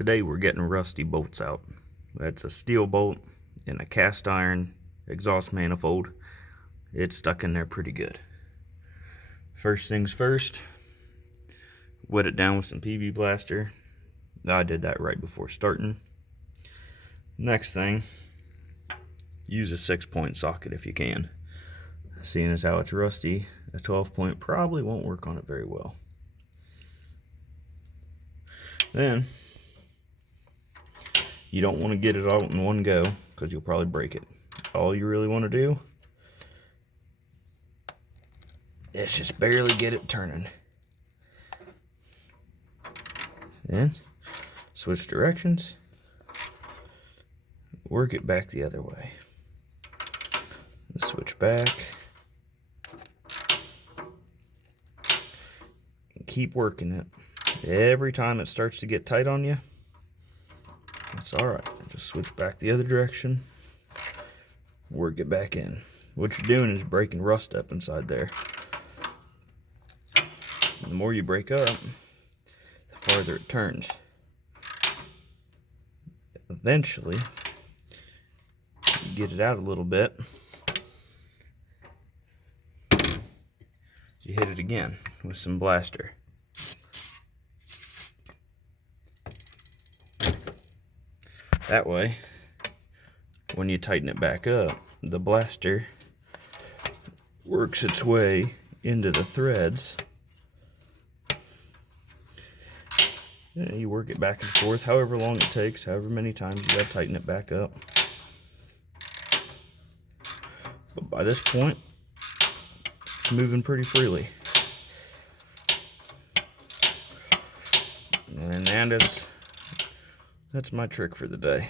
Today we're getting rusty bolts out. That's a steel bolt and a cast iron exhaust manifold. It's stuck in there pretty good. First things first, wet it down with some PB Blaster. I did that right before starting. Next thing, use a 6-point socket if you can. Seeing as how it's rusty, a 12-point probably won't work on it very well. Then, you don't want to get it out in one go because you'll probably break it. All you really want to do is just barely get it turning. Then, switch directions, work it back the other way. Switch back. And keep working it. Every time it starts to get tight on you, that's alright. Just switch back the other direction. Work it back in. What you're doing is breaking rust up inside there. And the more you break up, the farther it turns. Eventually, you get it out a little bit. You hit it again with some blaster. That way, when you tighten it back up, the blaster works its way into the threads. You work it back and forth however long it takes, however many times you gotta tighten it back up. But by this point, it's moving pretty freely. And that's my trick for the day.